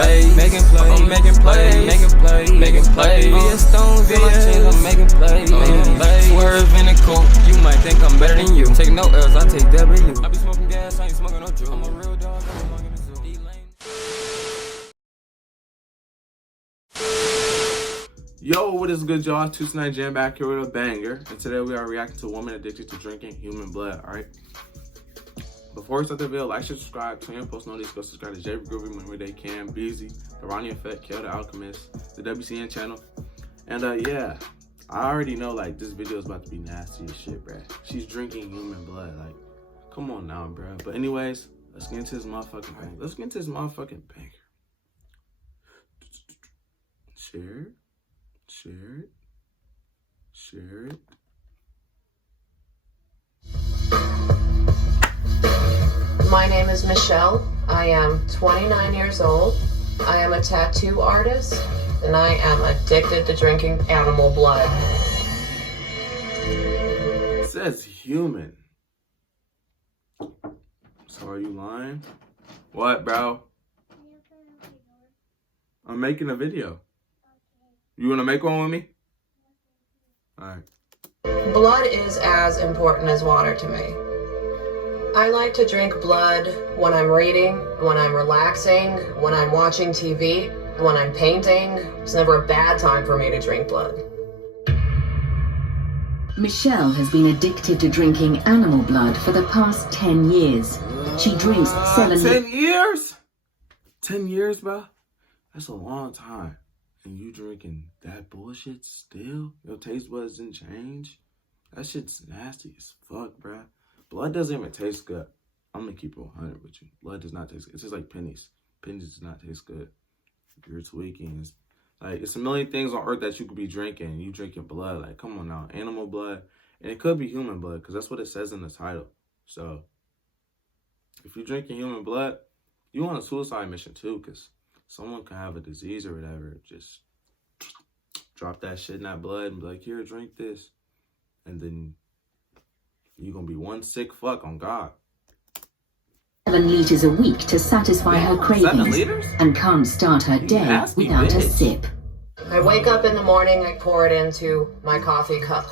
spades, making plays, I'm making plays, making plays, making plays. Via stones, via chains, I'm making plays, making plays. Swerve in the coupe, you might think I'm better than you. Take no L's, I take W. I be smoking gas, I ain't smoking no juice. I'm a real dog, I belong in the zoo. Yo, what is good, y'all? Tuesday Night Jam back here with a banger. And today we are reacting to a woman addicted to drinking human blood, alright? Before we start the video, like, share, subscribe, turn on post notifications, go subscribe to J Groovy whenever they can, Beezy, the Ronnie Effect, Kel the Alchemist, the WCN channel. And yeah, I already know like this video is about to be nasty as shit, bruh. She's drinking human blood, like, come on now, bruh. But anyways, let's get into this motherfucking banger. Let's get into this motherfucking banger. Share it. Share it. Share it. My name is Michelle. I am 29 years old. I am a tattoo artist, and I am addicted to drinking animal blood. It says human. So are you lying? What, bro? I'm making a video. You wanna make one with me? Alright. Blood is as important as water to me. I like to drink blood when I'm reading, when I'm relaxing, when I'm watching TV, when I'm painting. It's never a bad time for me to drink blood. Michelle has been addicted to drinking animal blood for the past 10 years. She drinks 10 years? 10 years, bro? That's a long time. And you drinking that bullshit still? Your taste buds didn't change? That shit's nasty as fuck, bruh. Blood doesn't even taste good. I'm gonna keep it 100 with you. Blood does not taste good. It's just like pennies. Pennies does not taste good. You're tweaking. It's like, it's a million things on earth that you could be drinking. You drinking blood. Like, come on now. Animal blood. And it could be human blood, because that's what it says in the title. So, if you're drinking human blood, you on a suicide mission too, because someone can have a disease or whatever. Just drop that shit in that blood and be like, here, drink this. And then you're going to be one sick fuck on God. 7 liters a week to satisfy her cravings and can't start her day without a sip. I wake up in the morning, I pour it into my coffee cup.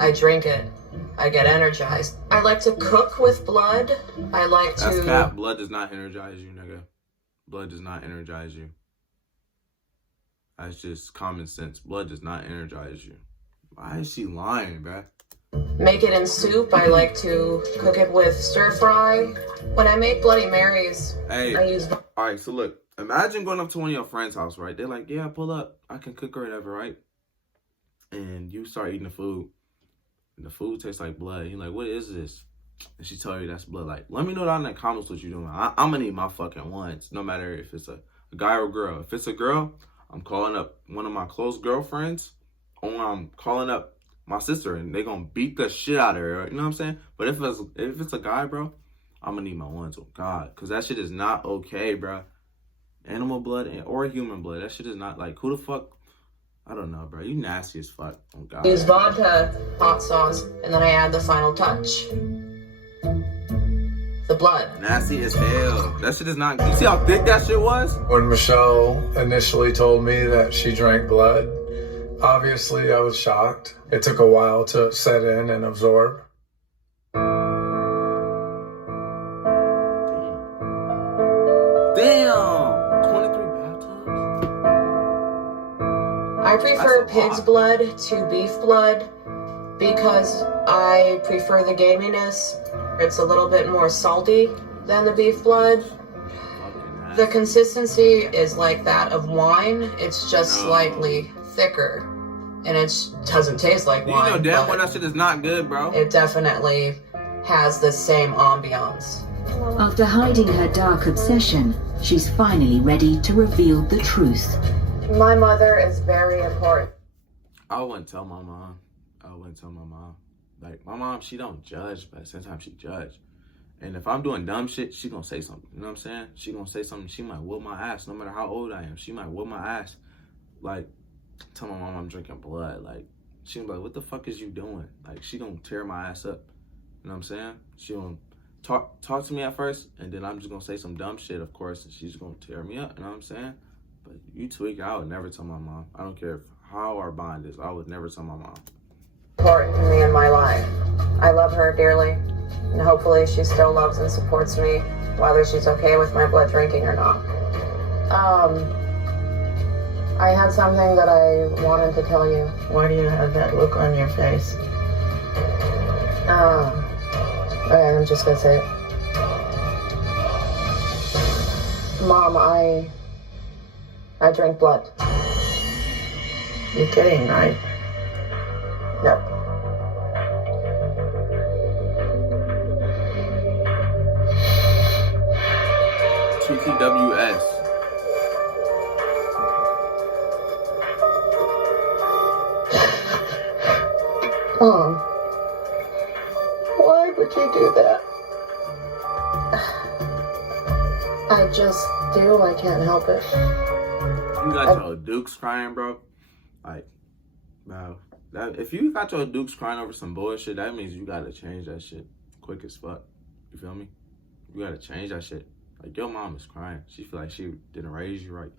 I drink it. I get energized. I like to cook with blood. I like to... That's cap. Blood does not energize you, nigga. Blood does not energize you. That's just common sense. Blood does not energize you. Why is she lying, bruh? Make it in soup. I like to cook it with stir fry. When I make Bloody Marys, hey, I use... Alright, so look. Imagine going up to one of your friends' house, right? They're like, yeah, pull up. I can cook or whatever, right? And you start eating the food. And the food tastes like blood. You're like, what is this? And she tell you that's blood. Like, let me know down in the comments what you're doing. I'm gonna need my fucking ones, no matter if it's a guy or a girl. If it's a girl, I'm calling up one of my close girlfriends, or I'm calling up my sister, and they gonna beat the shit out of her. You know what I'm saying? But if it's a guy, bro, I'm gonna need my ones on God, cause that shit is not okay, bro. Animal blood or human blood, that shit is not like, who the fuck? I don't know, bro. You nasty as fuck on God. Use vodka, hot sauce, and then I add the final touch. The blood. Nasty as hell. That shit is not... You see how thick that shit was? When Michelle initially told me that she drank blood, obviously I was shocked. It took a while to set in and absorb. Damn! 23 bathtubs? I prefer pig's blood to beef blood because I prefer the gaminess. It's a little bit more salty than the beef blood. The consistency is like that of wine. It's just slightly thicker. And it doesn't taste like wine. You know damn well that shit is not good, bro. It definitely has the same ambiance. After hiding her dark obsession, she's finally ready to reveal the truth. My mother is very important. I wouldn't tell my mom. Like, my mom, she don't judge, but sometimes she judge. And if I'm doing dumb shit, she gonna say something. You know what I'm saying? She gonna say something. She might whoop my ass, no matter how old I am. She might whoop my ass. Like, tell my mom I'm drinking blood. Like, she gonna be like, what the fuck is you doing? Like, she gonna tear my ass up. You know what I'm saying? She gonna talk to me at first, and then I'm just gonna say some dumb shit, of course, and she's gonna tear me up. You know what I'm saying? But you tweak, I would never tell my mom. I don't care how our bond is. I would never tell my mom. Important to me in my life. I love her dearly, and hopefully she still loves and supports me, whether she's okay with my blood drinking or not. I had something that I wanted to tell you. Why do you have that look on your face? I'm just gonna say it. Mom, I drink blood. You're kidding, right? No. TTWS. Mom, Why would you do that? I just do. I can't help it. You got your dukes crying, bro. Like, bro, if you got your dukes crying over some bullshit, that means you gotta change that shit quick as fuck. You feel me? You gotta change that shit. Like, your mom is crying. She feel like she didn't raise you right.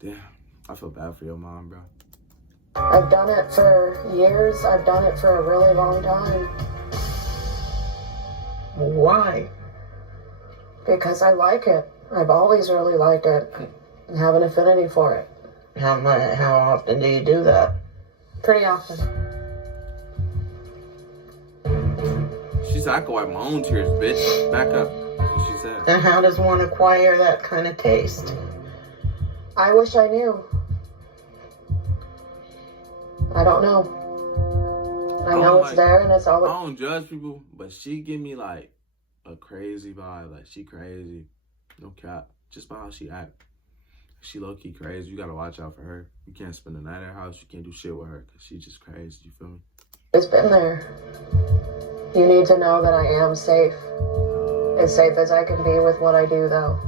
Damn, I feel bad for your mom, bro. I've done it for years. I've done it for a really long time. Why? Because I like it. I've always really liked it and have an affinity for it. How often do you do that? Pretty often. She said, I can wipe my own tears, bitch. Back up. That's what she said. And how does one acquire that kind of taste? I wish I knew. I don't know. I know it's there and it's all. I don't judge people, but she give me like a crazy vibe. Like, she crazy. No cap. Just by how she act. She low-key crazy. You gotta watch out for her. You can't spend the night at her house. You can't do shit with her because she's just crazy. You feel me? It's been there. You need to know that I am safe. As safe as I can be with what I do, though.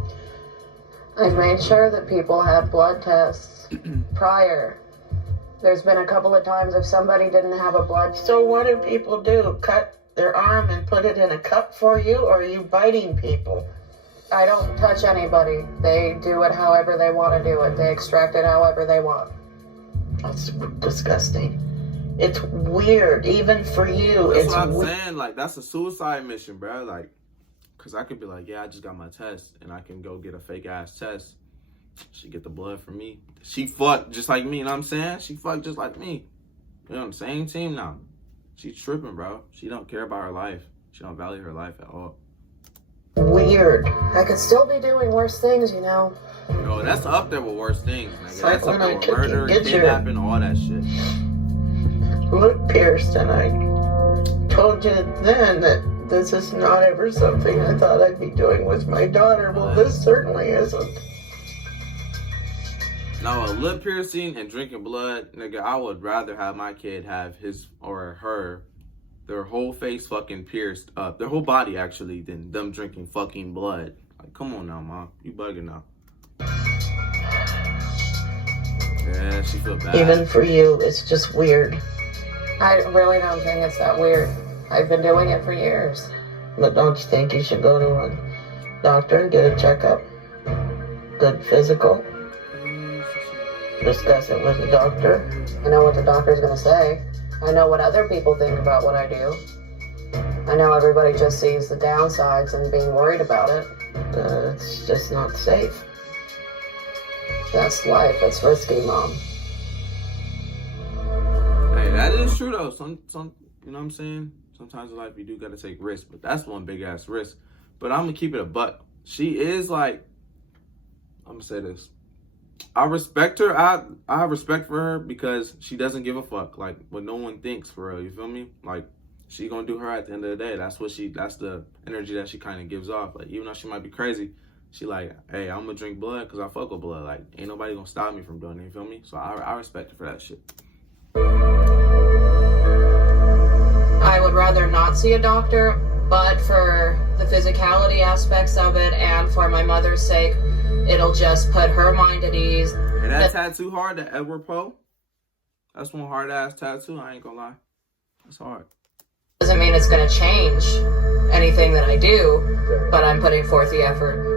I've made sure that people had blood tests prior. There's been a couple of times if somebody didn't have a blood. So what do people do? Cut their arm and put it in a cup for you, or are you biting people? I don't touch anybody. They do it however they want to do it. They extract it however they want. That's disgusting. It's weird, even for you. That's It's what I'm saying. Like, that's a suicide mission, bro. Like, because I could be like, yeah, I just got my test, and I can go get a fake-ass test. She get the blood from me. She fucked just like me, you know what I'm saying? She fucked just like me. We're on the same team now. She tripping, bro. She don't care about her life. She don't value her life at all. weird. I could still be doing worse things, you know. Yo, that's up there with worse things, nigga. It's like That's up when there I with took murder, you, get your- kidnapping, all that shit. Lip pierced, and I told you then that this is not ever something I thought I'd be doing with my daughter. Well, this certainly isn't. Now, a lip piercing and drinking blood, nigga, I would rather have my kid have his or her, their whole face fucking pierced up, their whole body actually, than them drinking fucking blood. Like, come on now, mom. You bugging now. Yeah, she feel bad. Even for you, it's just weird. I really don't think it's that weird. I've been doing it for years. But don't you think you should go to a doctor and get a checkup? Good physical? Discuss it with the doctor. I know what the doctor's gonna say. I know what other people think about what I do. I know everybody just sees the downsides and being worried about it. It's just not safe. That's life. It's risky, Mom. Hey, that is true though. Some, you know what I'm saying? Sometimes in life you do gotta take risks, but that's one big ass risk. But I'm gonna keep it a buck. She is like, I'm gonna say this. I respect her. I have respect for her because she doesn't give a fuck. Like, what no one thinks, for real. You feel me? Like, she gonna do her at the end of the day. That's the energy that she kind of gives off. Like, even though she might be crazy, she like, hey, I'm gonna drink blood because I fuck with blood. Like, ain't nobody gonna stop me from doing it. You feel me? So I respect her for that shit. I would rather not see a doctor, but for the physicality aspects of it and for my mother's sake, it'll just put her mind at ease. And that tattoo hard, that Edward Poe, that's one hard ass tattoo. I ain't gonna lie, that's hard. Doesn't mean it's gonna change anything that I do, but I'm putting forth the effort.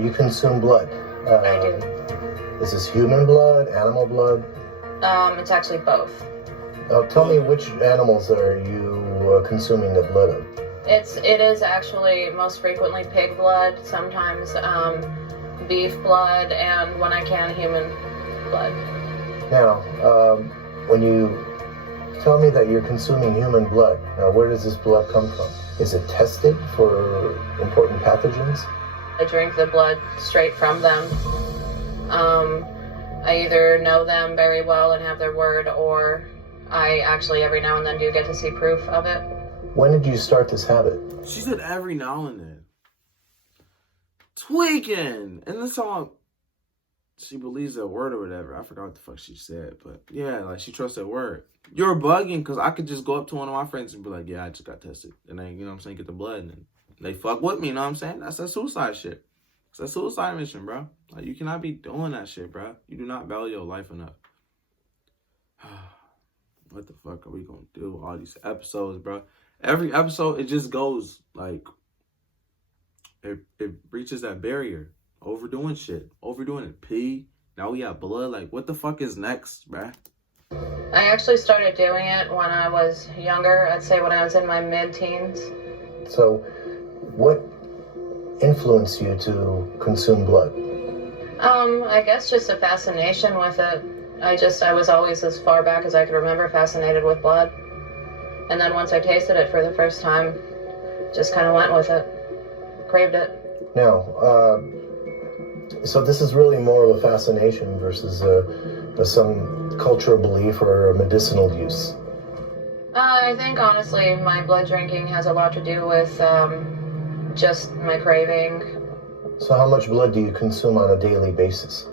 You consume blood. I do. Is this human blood, animal blood? It's actually both. Tell me, which animals are you consuming the blood of? It is actually most frequently pig blood, sometimes beef blood, and when I can, human blood. Now, when you tell me that you're consuming human blood, now where does this blood come from? Is it tested for important pathogens? I drink the blood straight from them. I either know them very well and have their word, or I actually every now and then do get to see proof of it. When did you start this habit? She said every now and then. Tweaking! In the song, she believes that word or whatever. I forgot what the fuck she said, but yeah, like she trusts that word. You're bugging, because I could just go up to one of my friends and be like, yeah, I just got tested. And then, you know what I'm saying, get the blood, and then they fuck with me, you know what I'm saying? That's that suicide shit. It's a suicide mission, bro. Like, you cannot be doing that shit, bro. You do not value your life enough. What the fuck are we gonna do with all these episodes, bro? Every episode, it just goes, like, it reaches that barrier. Overdoing shit. Overdoing it. Pee. Now we have blood. Like, what the fuck is next, bruh? I actually started doing it when I was younger. I'd say when I was in my mid-teens. So, what influenced you to consume blood? I guess just a fascination with it. I was always, as far back as I could remember, fascinated with blood. And then once I tasted it for the first time, just kind of went with it. Craved it. Now, so this is really more of a fascination versus some cultural belief or medicinal use. I think, honestly, my blood drinking has a lot to do with just my craving. So how much blood do you consume on a daily basis?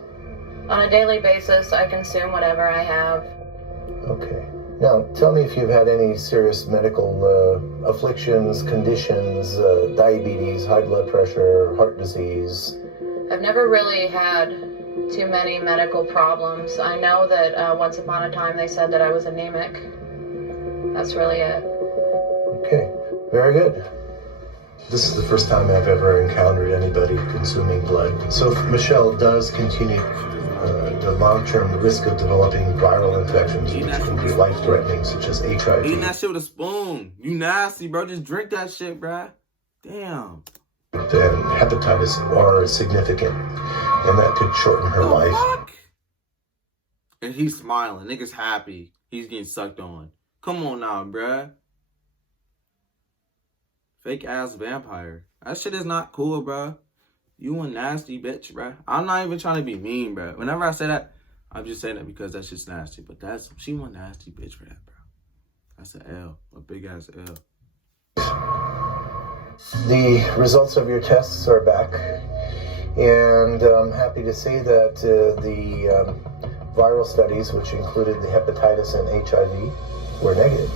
On a daily basis, I consume whatever I have. Okay. Now, tell me if you've had any serious medical afflictions, conditions, diabetes, high blood pressure, heart disease. I've never really had too many medical problems. I know that once upon a time they said that I was anemic. That's really it. Okay, very good. This is the first time I've ever encountered anybody consuming blood. So if Michelle does continue the long-term risk of developing viral infections, which can be life-threatening, such as HIV. Eating that shit with a spoon. You nasty, bro. Just drink that shit, bro. Damn. And hepatitis are significant, and that could shorten her life. Fuck? And he's smiling. Nigga's happy. He's getting sucked on. Come on now, bruh. Fake ass vampire. That shit is not cool, bruh. You a nasty bitch, bruh. I'm not even trying to be mean, bruh. Whenever I say that, I'm just saying that because that shit's nasty. But she one nasty bitch for that, bro. That's an L. A big ass L. The results of your tests are back, and I'm happy to say that the viral studies, which included the hepatitis and HIV, were negative.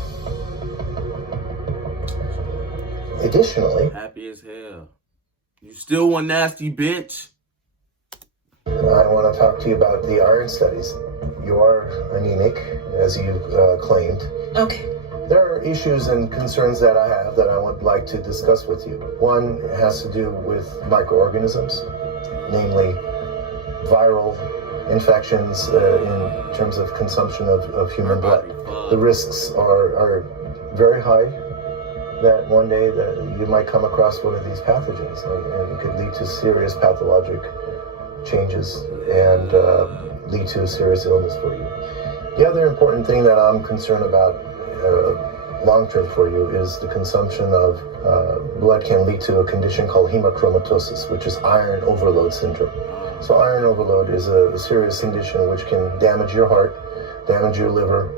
Additionally, happy as hell. You still one nasty bitch. I want to talk to you about the iron studies. You are anemic, as you claimed. Okay. There are issues and concerns that I have that I would like to discuss with you. One has to do with microorganisms, namely viral infections in terms of consumption of human blood. The risks are very high that one day that you might come across one of these pathogens, and it could lead to serious pathologic changes and lead to a serious illness for you. The other important thing that I'm concerned about long-term for you is the consumption of blood can lead to a condition called hemochromatosis, which is iron overload syndrome. So iron overload is a serious condition which can damage your heart, damage your liver,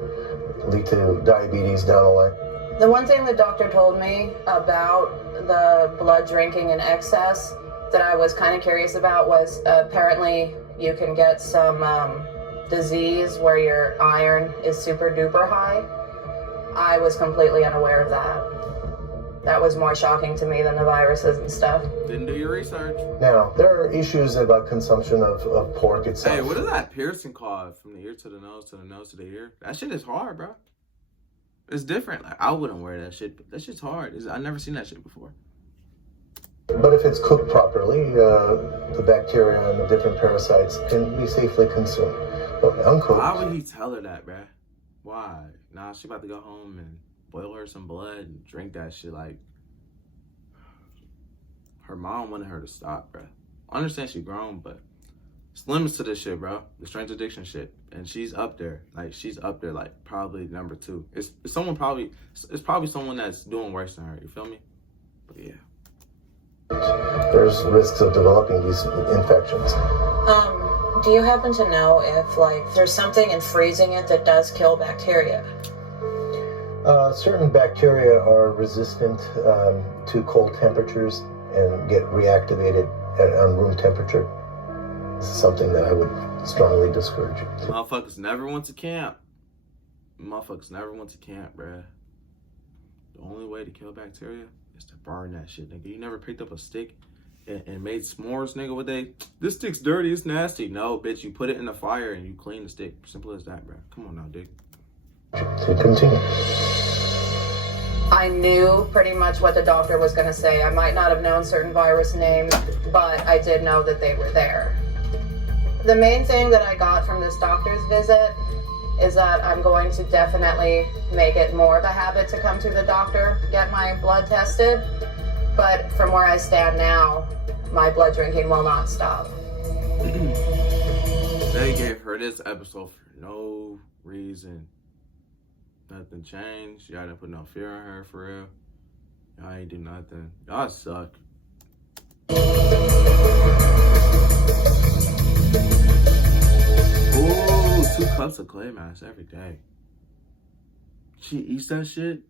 lead to diabetes down the line. The one thing the doctor told me about the blood drinking in excess that I was kind of curious about was apparently you can get some disease where your iron is super duper high. I was completely unaware of that. That was more shocking to me than the viruses and stuff. Didn't do your research. Now, there are issues about consumption of pork itself. Hey, what is that piercing called? From the ear to the nose to the nose to the ear? That shit is hard, bro. It's different. Like, I wouldn't wear that shit, but that shit's hard. I've never seen that shit before. But if it's cooked properly, the bacteria and the different parasites can be safely consumed. But uncooked... Why would he tell her that, bruh? Why? Nah, she about to go home and boil her some blood and drink that shit. Like, her mom wanted her to stop, bruh. I understand she grown, but there's limits to this shit, bro. The strange addiction shit. And she's up there. Like, she's up there, like, probably number 2. It's probably someone that's doing worse than her. You feel me? But yeah. There's risks of developing these infections. Do you happen to know if, like, there's something in freezing it that does kill bacteria? Certain bacteria are resistant to cold temperatures and get reactivated on room temperature. This is something that I would strongly discourage. Motherfuckers never went to camp. Motherfuckers never went to camp, bruh. The only way to kill bacteria is to burn that shit, nigga. You never picked up a stick and made s'mores, nigga, with this stick's dirty, it's nasty. No, bitch, you put it in the fire and you clean the stick. Simple as that, bro. Come on now, dick. To continue. I knew pretty much what the doctor was going to say. I might not have known certain virus names, but I did know that they were there. The main thing that I got from this doctor's visit is that I'm going to definitely make it more of a habit to come to the doctor, get my blood tested. But from where I stand now, my blood drinking will not stop. They gave her this episode for no reason. Nothing changed. Y'all didn't put no fear in her, for real. Y'all ain't do nothing. Y'all suck. Ooh, 2 cups of clay mass every day. She eats that shit?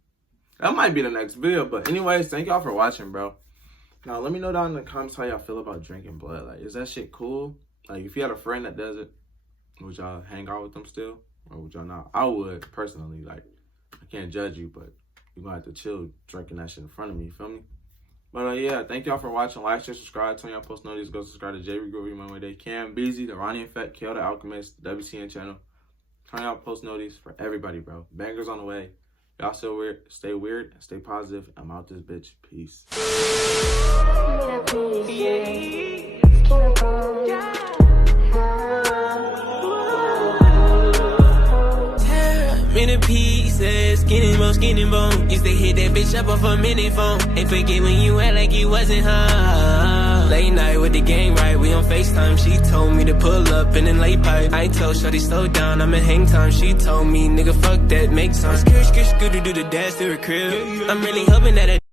That might be the next video, but anyways, thank y'all for watching, bro. Now, let me know down in the comments how y'all feel about drinking blood. Like, is that shit cool? Like, if you had a friend that does it, would y'all hang out with them still? Or would y'all not? I would, personally. Like, I can't judge you, but you're gonna have to chill drinking that shit in front of me, you feel me? But yeah, thank y'all for watching. Like, share, subscribe. Turn y'all post notifications. Go subscribe to J. Regrow, My Way Day, Cam, Beezy, the Ronnie Effect, Kale the Alchemist, the WCN channel. Turn y'all post notifications for everybody, bro. Bangers on the way. Y'all still weird. Stay weird. Stay positive. I'm out this bitch. Peace. Many pieces, skin and bone. Used to hit that bitch up off a mini phone. Ain't forget when you act like you wasn't home. Late night with the gang, right? We on FaceTime. She told me to pull up in the late pipe. I told shorty slow down, I'm in hang time. She told me, nigga, fuck that, make time. Skirt, do the dash to her crib. I'm really hoping that